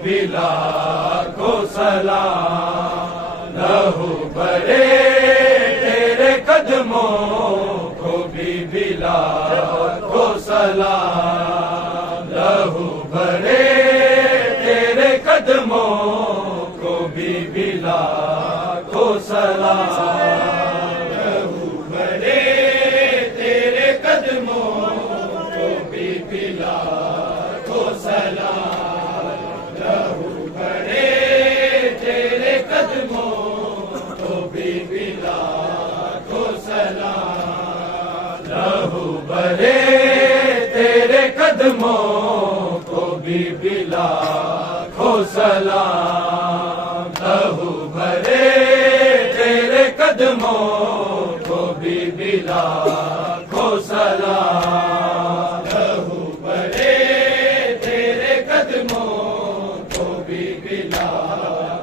بلا کو سلام لہو بھرے تیرے قدموں کو بھی بلا کو سلام لہو بھرے تیرے قدموں کو بھی بلا کو سلام لہو بھرے تیرے قدموں کو بھی بلا کو سلام لہو بھرے تیرے قدموں کو بھی بلا کو سلام لہو بھرے تیرے قدموں کو بھی بلا کو سلام لہو بھرے تیرے قدموں کو بھی بلا کو سلام لہو بھرے تیرے قدموں کو بھی بلا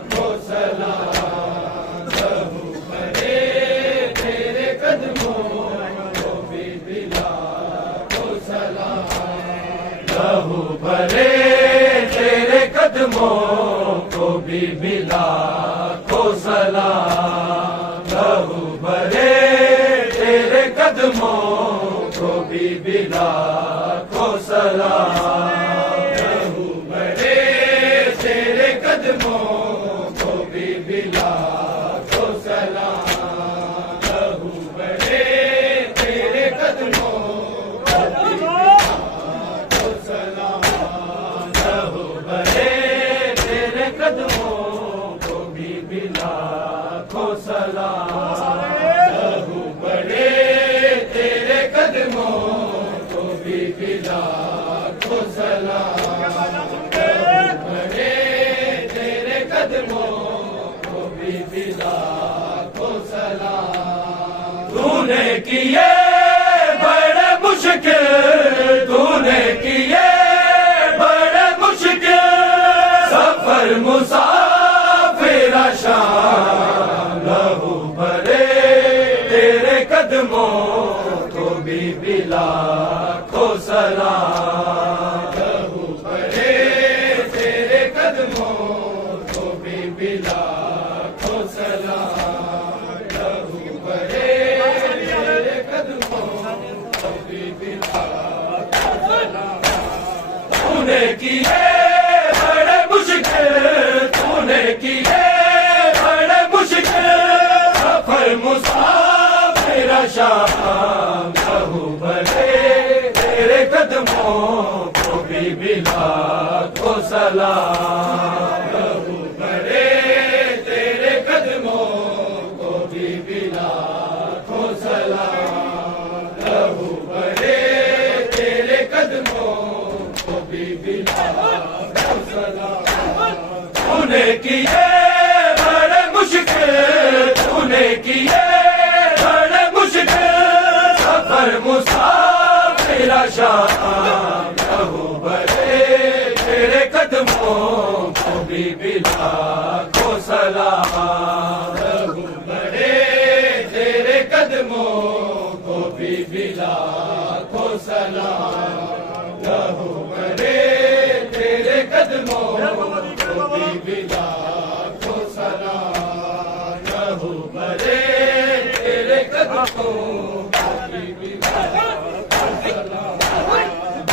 کو سلام لہو بھرے تیرے قدموں کو بھی بلا کو سلام لہو بھرے تیرے قدموں کو بھی بلا کو سلام لہو بھرے تیرے قدموں کو بھی بلا کو سلام لہو بھرے تیرے قدموں کو بھی بلا کو سلام لہو بھرے تیرے قدموں کو بھی بلا کو سلام لہو بھرے تیرے قدموں کو بھی بلا کو سلام لہو بھرے تیرے قدموں کو بھی بلا کو سلام بھرے تیرے قدموں کو بھی بلا کو سلام تو نے کیے بڑے مشکل تو نے کیے بڑے مشکل سفر مسافر شام لہو بھرے تیرے قدموں کو بھی بلا کو سلام لہو بھرے تیرے قدموں کو بھی بلا کو سلام لہو بھرے تیرے قدموں کو بھی بلا کو سلام تو نے کیے بڑے مشکل تو نے کیے بڑے مشکل سفر مسافر شام لہو بھرے تیرے قدموں کو بھی بلا کو سلام لہو بھرے تیرے قدموں کو بھی بلا کو سلام لہو بھرے تیرے قدموں کو بھی بلا کو سلام تو نے کیے بڑے مشکل تو نے کیے بڑے مشکل سفر مسافر شام لہو بھرے تیرے قدموں کو بھی بلا کو سلام لہو بھرے تیرے قدموں کو بھی بلا کو سلام لہو بھرے تیرے قدموں کو بھی بلا کو سلام لہو بھرے تیرے قدموں کو بھی بلا کو سلام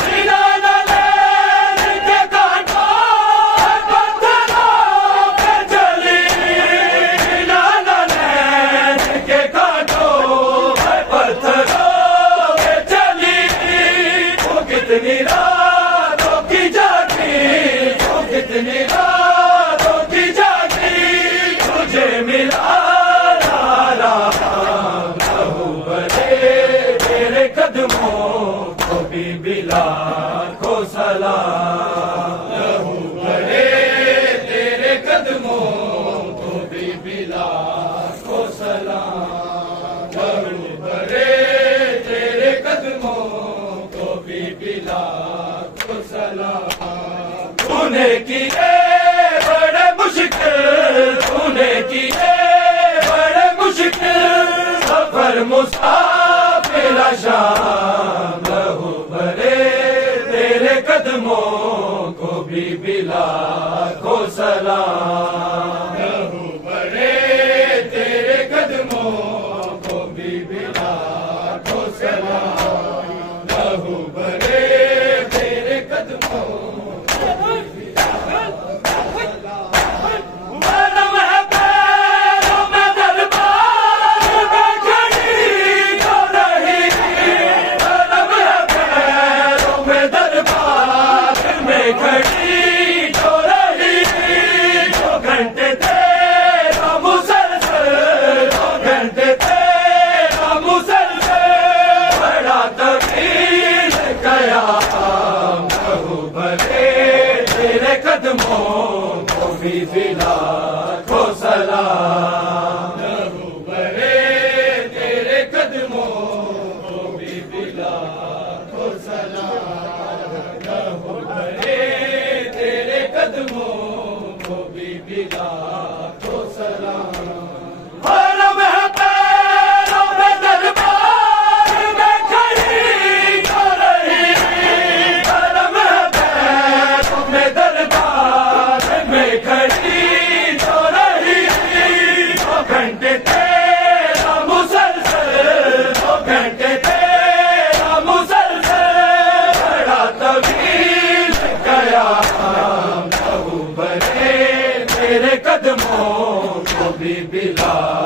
بلا نہ لین کے کانٹوں پتھروں پہ چلی بلا نہ لین کے کانٹوں پتھروں پہ چلی وہ کتنی راتوں کی جاگی وہ کتنی راتوں کی جاگی تجھے ملا لہو بھرے تیرے قدموں کو بھی بلا کو سلام لہو بھرے تیرے قدموں کو بھی بلا کو سلام لہو بھرے تیرے قدموں کو بھی بلا کو سلام تو نے کیے بڑے مشکل تو نے کیے بڑے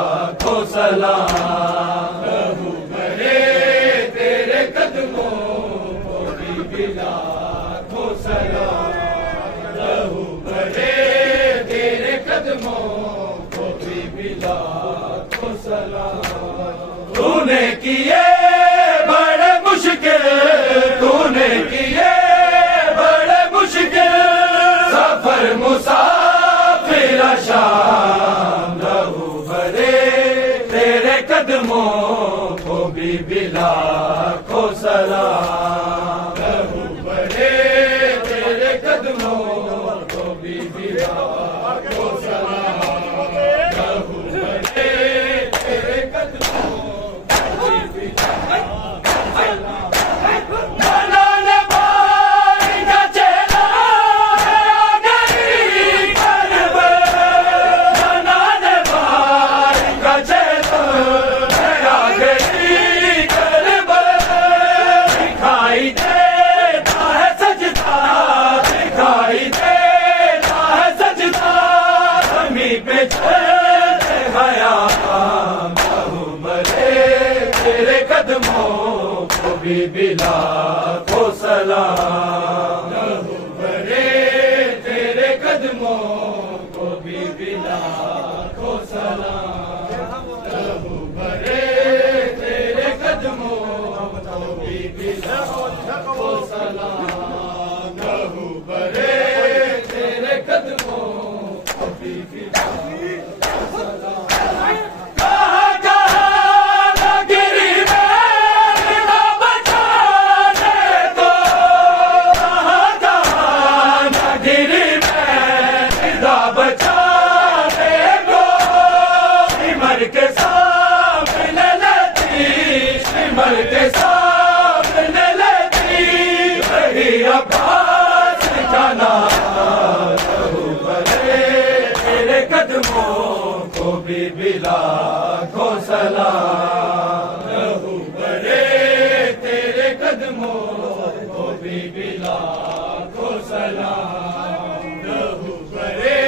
لاکھوں سلام لہو بھرے تیرے قدموں کو بھی لاکھوں سلام لہو بھرے تیرے قدموں کو بھی لاکھوں سلام تو نے کیے بڑے مشکل تو نے کیے بڑے مشکل سفر مسافر شام لہو بھرے تیرے قدموں کو بھی لاکھوں سلام لہو بھرے تیرے قدموں کو بھی لاکھوں سلام لہو بھرے تیرے قدموں کو بھی لاکھوں سلام بنانے بھائی کا چہرہ آ گئی کربلا بنانے بھائی کا چہرہ آ گئی کربلا دکھائی دیتا ہے سجدہ دکھائی دیتا ہے سجدہ زمین پہ چلتے خیام لہو بھرے تیرے قدموں کو بھی لاکھوں سلام لہو بھرے تیرے قدموں کو بھی لاکھوں سلام لہو بھرے تیرے قدموں کو بھی لاکھوں سلام لہو بھرے تیرے قدموں کو بھی لاکھوں سلام کہاں کہاں نہ گری میرا بچانے کو کہاں کہاں نہ گری میرا بچانے کو سمر کے سامنے لیتی سمر کے سامنے لیتی وہی عباس کا نام لہو بھرے تیرے قدموں کو بھی لاکھوں سلام لہو بھرے تیرے قدموں کو بھی لاکھوں سلام لہو بھرے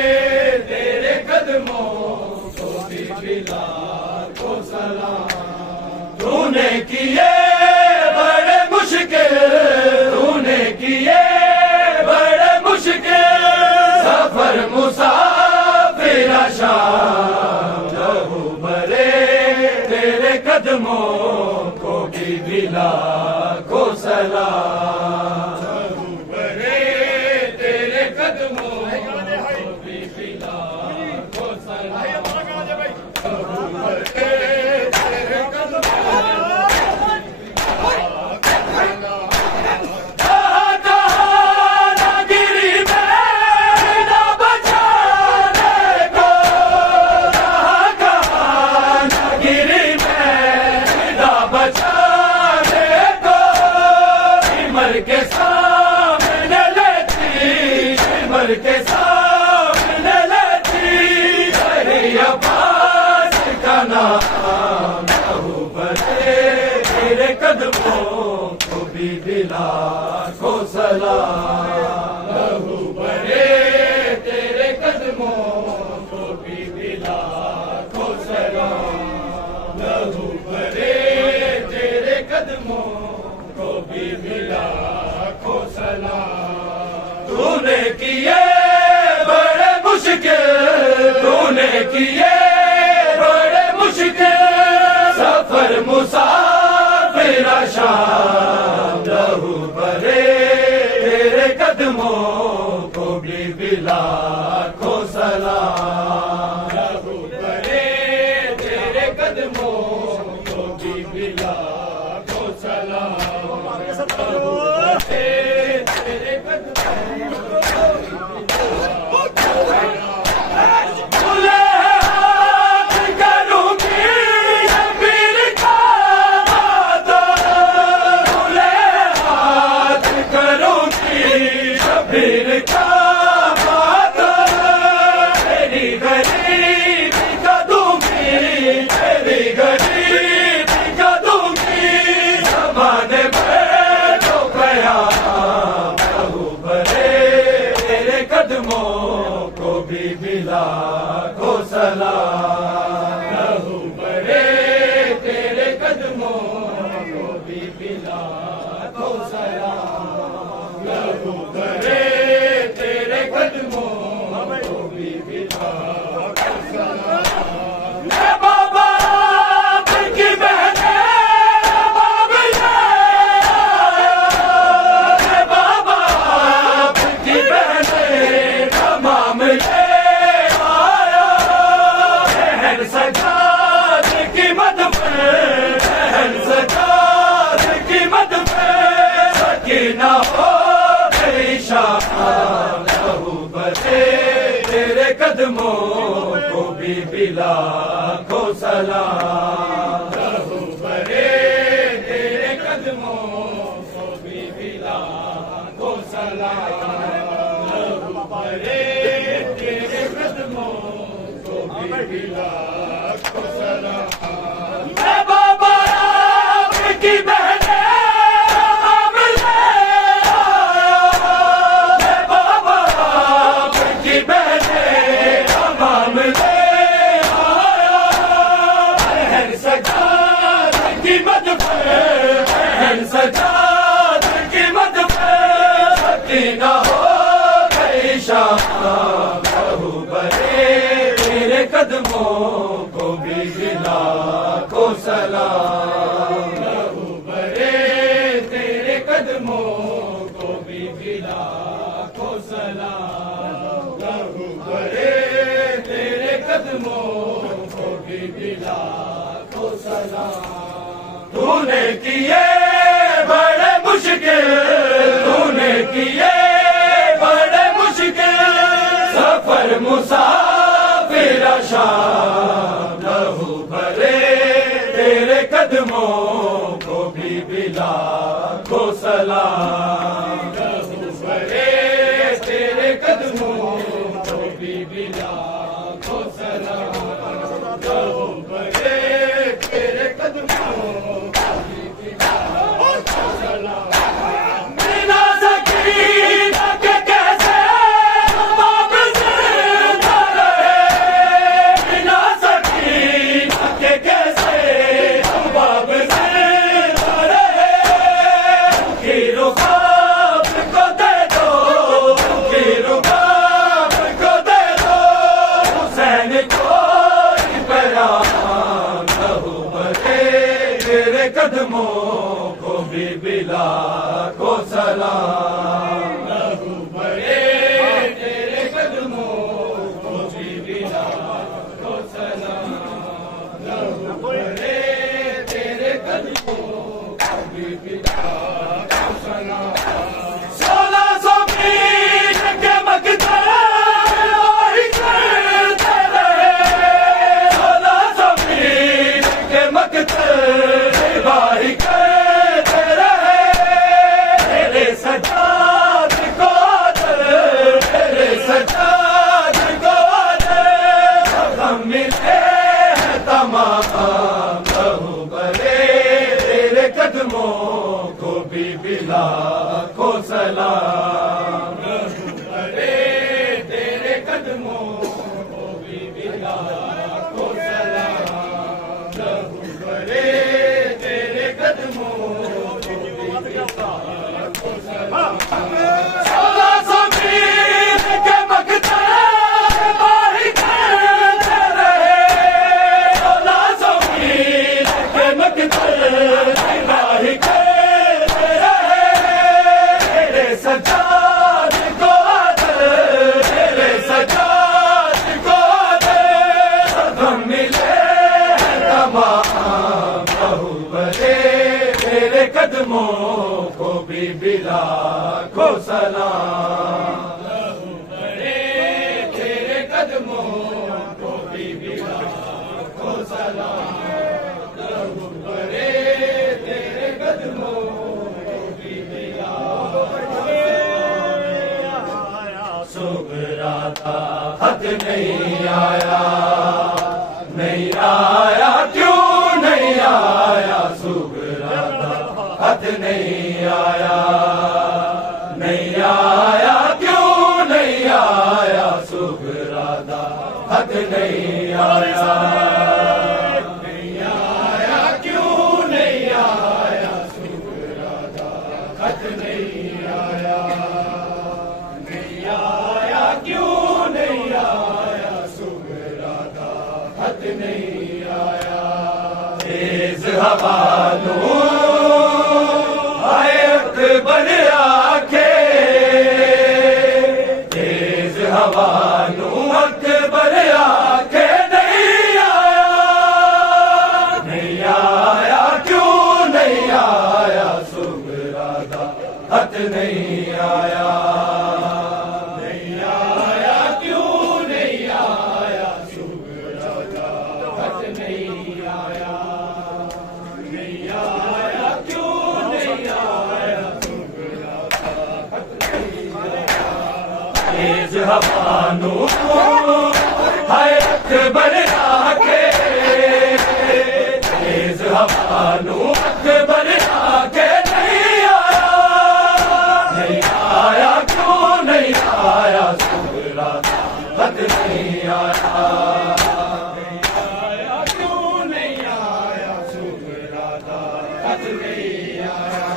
تیرے قدموں کو بھی لاکھوں سلام تو نے کیے بڑے مشکل تو نے کیے بڑے مشکل سفر مسافر شام لہو بھرے تیرے قدموں کو بھی لاکھوں سلام لہو بھرے تیرے قدموں کو بھی لاکھوں سلام لہو بھرے تیرے قدموں کہاں کہاں نہ گری میرا بچانے کو کہاں کہاں نہ گری میرا بچانے کو سمر کے سامنے لیتی سمر کے سامنے لیتی وہی عباس کا نام لہو بھرے تیرے قدموں کو بھی لاکھوں سلام لہو بھرے تیرے قدموں کو بھی لاکھوں سلام لہو بھرے تیرے قدموں کو بھی لاکھوں سلام تو نے کیے بڑے مشکل تو نے کیے بڑے مشکل سفر مسافر شام لہو بھرے تیرے قدموں کو بھی لاکھوں سلام لہو بھرے تیرے قدموں کو بھی لاکھوں سلام لہو بھرے تیرے قدموں کو بھی لاکھوں سلام کو سلام لہو بھرے تیرے قدموں کو بی بی لاکھوں سلام اے بابا آپ کی بہنیں باب لے اے بابا آپ کی بہنیں تمام لے آیا بہن سجاد کی مد پہ بہن سجاد کی مد پہ سکینہ ہو گئی شام لہو بھرے تیرے قدموں کو بی بی لاکھوں سلام لہو بھرے تیرے قدموں کو بی بی لاکھوں سلام لہو بھرے تیرے قدموں کو بی بی لاکھوں سلام اے بابا آپ کی بہنیں باب لے آیا اے بابا آپ کی بہنیں تمام لے آیا بہن سجاد کی مد پہ بہن سجاد کی مد پہ سکینہ ہو گئی شام لہو بھرے تیرے قدموں کو بی بی لاکھوں سلام لہو بھرے تیرے قدموں کو بی بی لاکھوں سلام لہو بھرے تیرے قدموں کو بی بی لاکھوں سلام تو نے کیے بڑے مشکل تو نے کیے بڑے مشکل سفر مسافر شام لہو بھرے تیرے قدموں کو بی بی لاکھوں سلام لہو بھرے تیرے قدموں کو بی بی لاکھوں سلام لہو بھرے تیرے قدموں کو بی بی لاکھوں سلام بنا سکینہ کے کیسے باب زندہ رہے بنا سکینہ کے کیسے باب زندہ رہے کی رکاب کو دے دو کی رکاب کو دے دو حسین کو پیام لہو بھرے تیرے قدموں کو بی بی لاکھوں سلام لہو بھرے تیرے قدموں کو بی بی لاکھوں سلام لہو بھرے تیرے قدموں کو بی بی لاکھوں سلام 1600 میل کے مقدر وہی کرتے رہے 1600 میل کے مقدر وہی کرتے رہے تیرے سجاد کو در تیرے سجاد کو در غم ملے ہیں تمام لہو بھرے تیرے قدموں کو بی بی لاکھوں سلام لہو بھرے تیرے قدموں کو بی بی لاکھوں سلام لہو بھرے تیرے قدموں کو بی بی لاکھوں سلام 1600 میل کے مقدر وہی کرتے رہے 1600 میل کے مقدر وہی کرتے رہے تیرے سجاد کو در تیرے سجاد کو در غم ملے ہیں تمام لہو بھرے تیرے قدموں کو بی بی لاکھوں سلام لہو بھرے تیرے قدموں کو بی بی لاکھوں سلام لہو بھرے تیرے قدموں کو بی بی لاکھوں سلام سغرا کا خط نہیں آیا نہیں آیا کیوں نہیں آیا سغرا کا خط نہیں آیا نہیں آیا کیوں نہیں آیا سغرا کا خط نہیں آیا نہیں آیا کیوں نہیں آیا سغرا کا تیز ہوا نو آئے اکبر آکے تیز ہوا نو اکبر آکے نہیں آیا کیوں نہیں آیا سغرا دا خط نہیں آیا تیز ہوا نو ہائے اکبر آکے تیز ہوا نو اکبر آکے نہیں آیا کیوں نہیں آیا سغرا دا خط نہیں آیا کیوں نہیں آیا سغرا دا خط نہیں آیا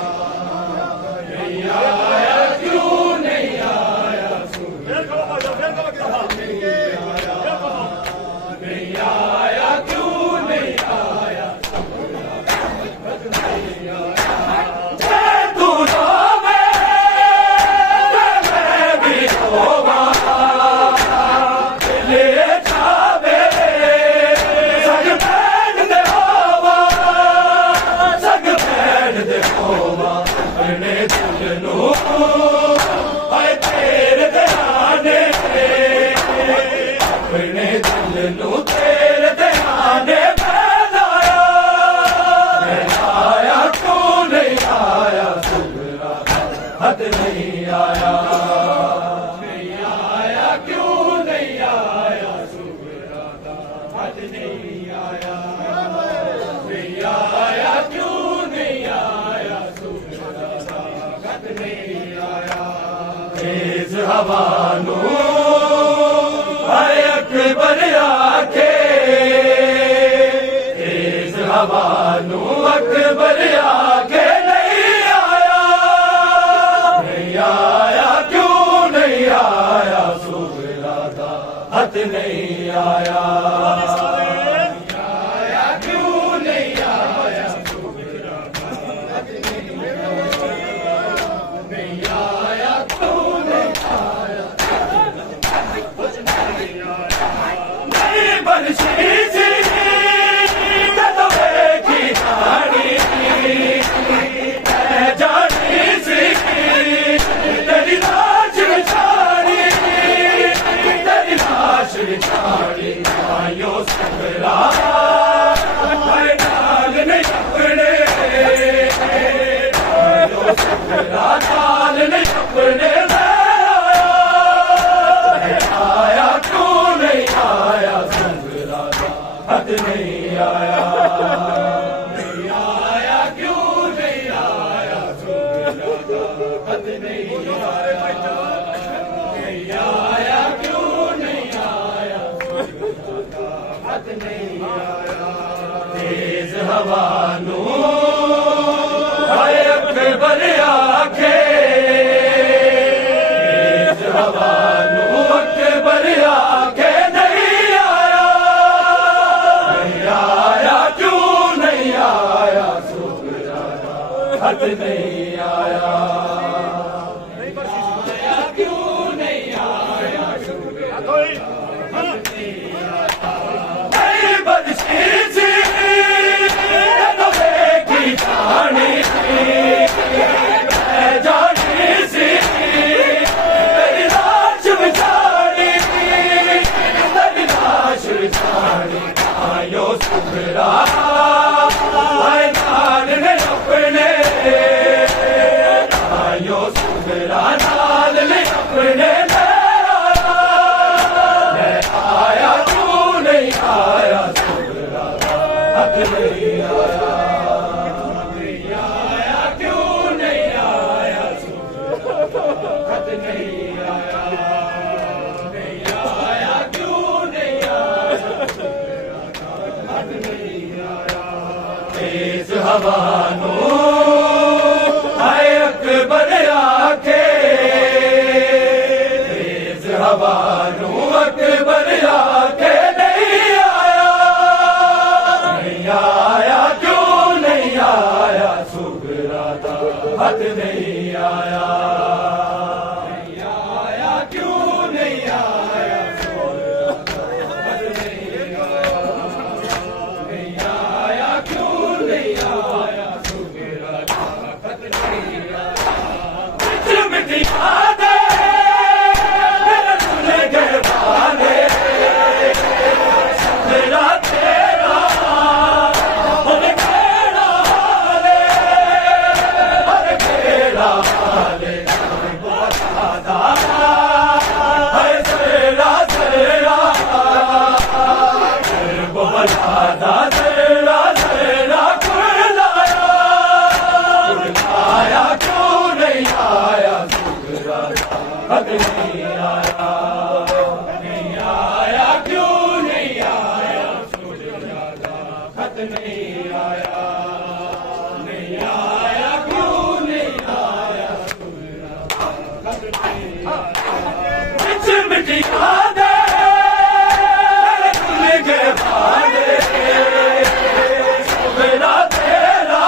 کیوں نہیں آیا تیز ہوا نو ہائے اکبر آکے تیز ہوا نو اکبر آکے نہیں آیا کیوں نہیں آیا سغرا دا خط نہیں آیا کیوں نہیں آیا سغرا دا خط نہیں آیا تیز ہوا نو ہائے اکبر آکے تیز ہوا نو اکبر آکے نہیں آیا کیوں نہیں آیا سغرا دا خط نہیں آیا کیوں نہیں آیا سغرا دا خط نہیں تیز ہوا نو ہائے اکبر آکے تیز ہوا نو اکبر آکے نہیں آیا خط نہیں آیا کیوں نہیں آیا خط نہیں آیا کیوں نہیں آیا میرا خط نہیں آیا مٹی یادیں میرے سنے کے والے میرا تیرا اور کیڑا حالے اور کیڑا حالے بتا دادا ہے تیرا تیرا بتا دادا تیرا کل آیا کیوں نہیں آیا خط نہیں آیا نہیں آیا کیوں نہیں آیا خط نہیں آیا نہیں آیا کیوں نہیں آیا خط نہیں آیا مٹی یادیں میرے دل کے بھاگے میرا تیرا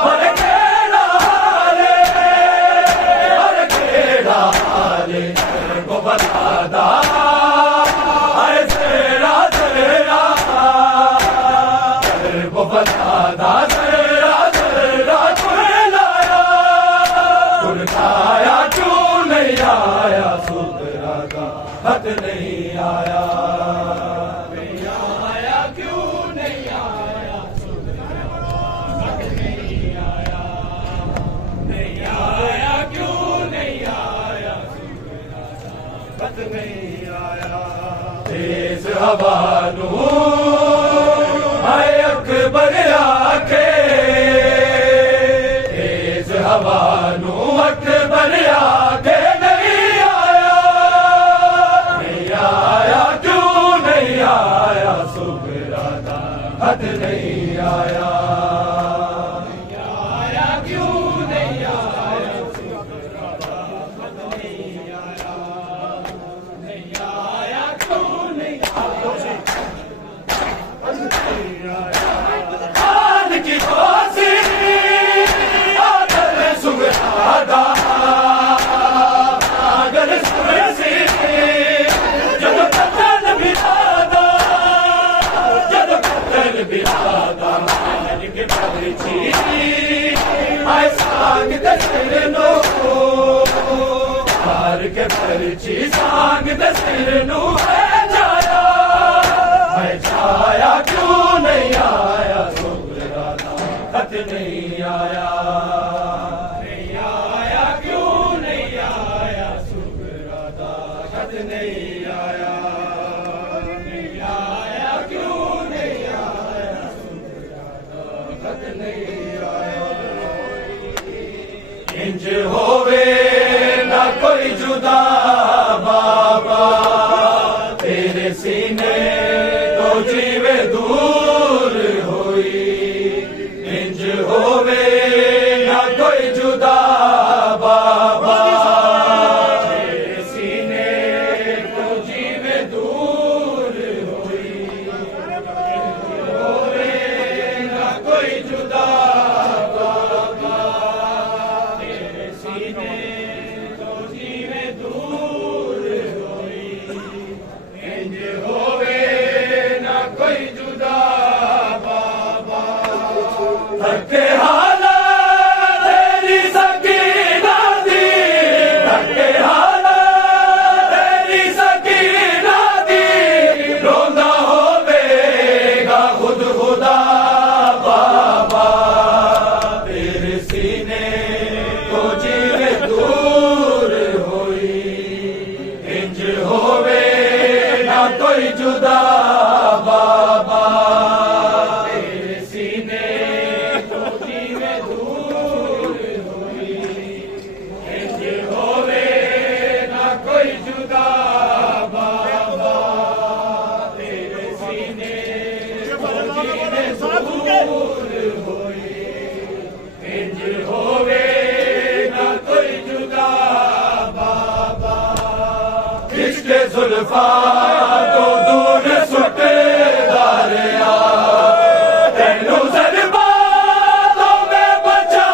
اور کیڑا حالے اور کیڑا حالے کو بتا دا ہے تیرا تیرا کو بتا دا تیرا تیرا کل آیا کیوں نہیں آیا سکرا کا خط نہیں آیا نہیں آیا کیوں نہیں آیا خط نہیں آیا نہیں آیا کیوں نہیں آیا خط نہیں آیا تیز ہوا اے اکبر آکھے تیز ہوا اکبر آکھے نہیں آیا نہیں آیا کیوں نہیں آیا سکرا کا خط نہیں آیا نہیں آیا کیوں نہیں آیا سکرا کا خط نہیں آیا نہیں آیا کیوں نہیں آیا آن کی کوسی آدھر سگرادا آگر سرسی جد قتل بلادا جد قتل بلادا مالک پرچی آئے سانگ دسر نو مار کے پرچی سانگ دسر نو ہے جایا کیوں نہیں آیا سکرا کا خط نہیں آیا نہیں آیا کیوں نہیں آیا سکرا کا خط نہیں آیا نہیں آیا کیوں نہیں آیا سکرا کا خط نہیں آیا انج ہووے نہ کوئی جدا بابا تیرے سینے تو جیوے دور ہوئی انج ہووے نہ کوئی جدا بابا تیرے سینے تو جیوے دور ہوئی انج ہووے نہ کوئی جدا بابا تیرے سینے تو جیوے دور ہوئی انج ہووے نہ کوئی جدا بابا تھکے حالات تیری سکینہ دی تھکے حالات تیری سکینہ دی روندہ ہووے گا خود خدا بابا تیرے سینے تو جیوے دور ہوئی انج ہووے نہ کوئی جدا بابا تیرے سینے تو جیوے دور ہوئی انج ہووے نہ کوئی جدا بابا تیرے سینے تو جیوے دور ہوئی انج ہووے نہ کوئی جدا بابا عشق زلفاں تو دور سٹ داریا تینوں ضرباتوں میں بچا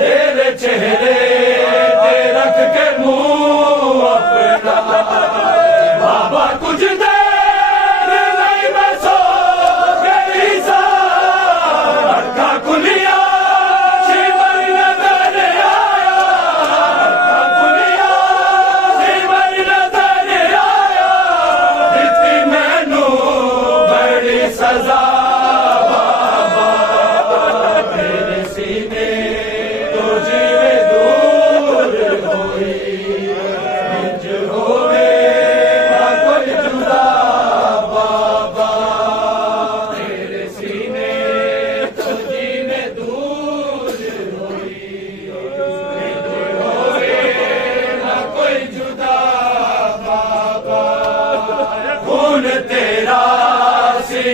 تیرے چہرے پہ رکھ کے منہ اپنا بابا کچھ دیر نہیں میں سو گئی سا اکھا کھلیا شیور نظر آیا اکھا کھلیا شیور نظر آیا دیتی مینو بڑی سزا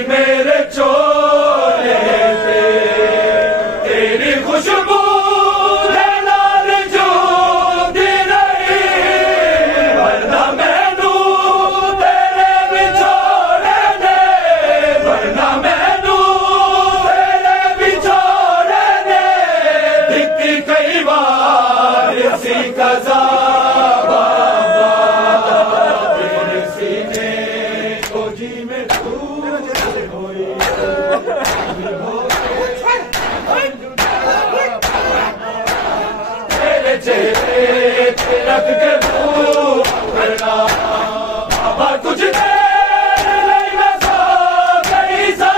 میرے چولے پہ تیری خوشبو لال جو دی رہی ورنہ مینو تیرے بچھوڑے نے ورنہ مینو تیرے بچھوڑے نے دکھتی کئی بار اسی قضا تیرے سینے کو جی میں تیرے چہرے پہ رکھ کے منہ اپنا بابا کچھ دیر نہیں میں سو گئی سا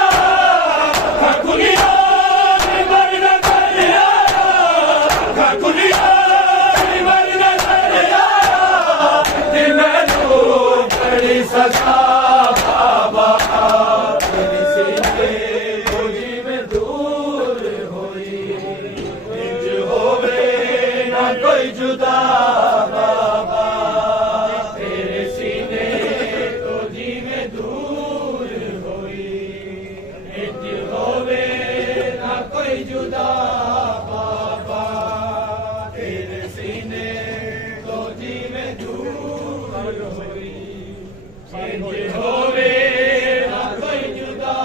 اکھا کھلیا شیور نظر آیا اکھا کھلیا شیور نظر آیا دیتی مینو بڑی سزا بابا تیرے سینے کو جی میں دور ہوئی انج ہووے نہ کوئی جدا بابا تیرے سینے کو جی میں دور ہوئی انج ہووے نہ کوئی جدا بابا تیرے سینے کو جی میں دور ہوئی انج ہووے نہ کوئی جدا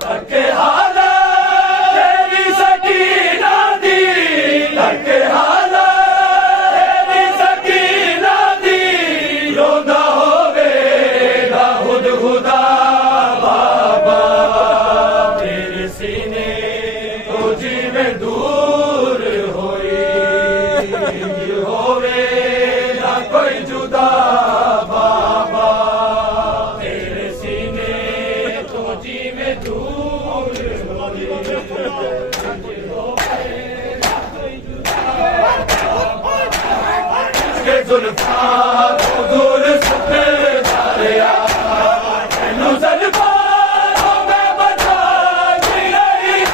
تک حالا تیری سکینہ دی تک حالا تیری سکینہ دی روندہ ہووے گا خود خدا بابا تیرے سینے کو جی میں دور ہوئی انج ہووے نہ کوئی جدا بابا تیرے سینے کو جی میں دور ہوئی اس کے زلفاں کو دور سپر داریا تینو زلفاں میں بچا دی رہی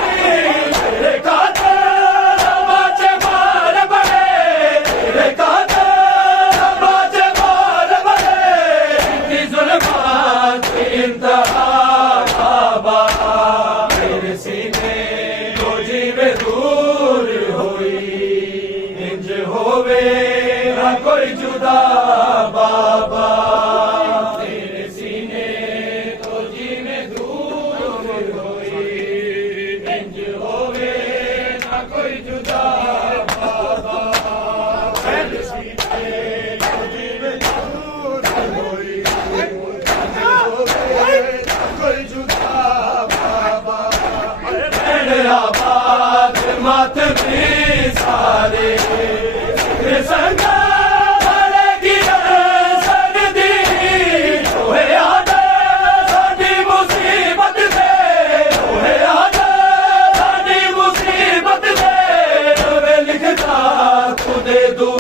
تیرے قاتل باچے مار بڑے تیرے قاتل باچے مار بڑے کی ظلمات کی انتہا بابا تیرے سینے کو جی میں دور ہوئی انج ہووے نہ کوئی جدا بابا تیرے سینے کو جی میں دور ہوئی انج ہووے نہ کوئی جدا بابا تیرے سینے کو جی میں دور ہوئی انج ہووے نہ کوئی جدا بابا میرے آباد ماتمی سارے سنگا بھرے گرے سردی توہے یاد ساڈی مصیبت دے توہے یاد ساڈی مصیبت دے میں لکھتا خود دعا